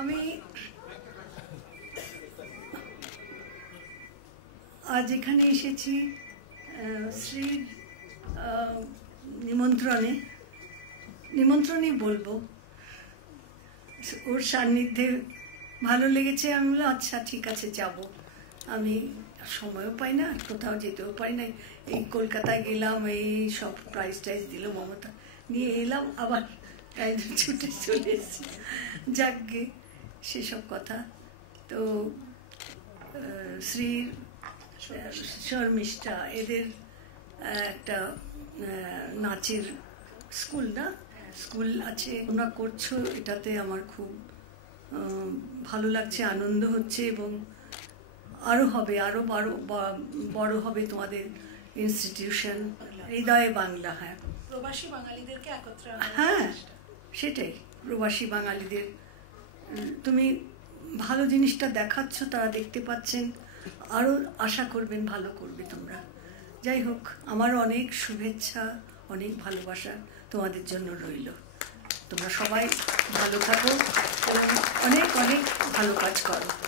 আমি আজ এখানে এসেছি শ্রীর নিমন্ত্রণই বলবো। ওর সান্নিধ্যে ভালো লেগেছে। আমি বললাম আচ্ছা ঠিক আছে যাব। আমি সময়ও পাই না, কোথাও যেতেও পারি না। এই কলকাতায় গেলাম, এই সব প্রাইজ টাইজ দিল মমতা, নিয়ে এলাম, আবার তাই ছুটে চলে এসেছি। যাকগে সেসব কথা। তো শ্রীর শর্মিষ্ঠা এদের একটা নাচের স্কুল আছে, তোমরা করছো, এটাতে আমার খুব ভালো লাগছে, আনন্দ হচ্ছে। এবং আরও হবে, আরও বড় হবে তোমাদের ইনস্টিটিউশন। হৃদয়ে বাংলা। হ্যাঁ, প্রবাসী বাঙালিদেরকে একত্রে, হ্যাঁ সেটাই, প্রবাসী বাঙালিদের তুমি ভালো জিনিসটা দেখাচ্ছ, তারা দেখতে পাচ্ছেন, আরও আশা করবেন ভালো করবে তোমরা। যাই হোক, আমার অনেক শুভেচ্ছা, অনেক ভালোবাসা তোমাদের জন্য রইল। তোমরা সবাই ভালো থাকো এবং অনেক অনেক ভালো কাজ করো।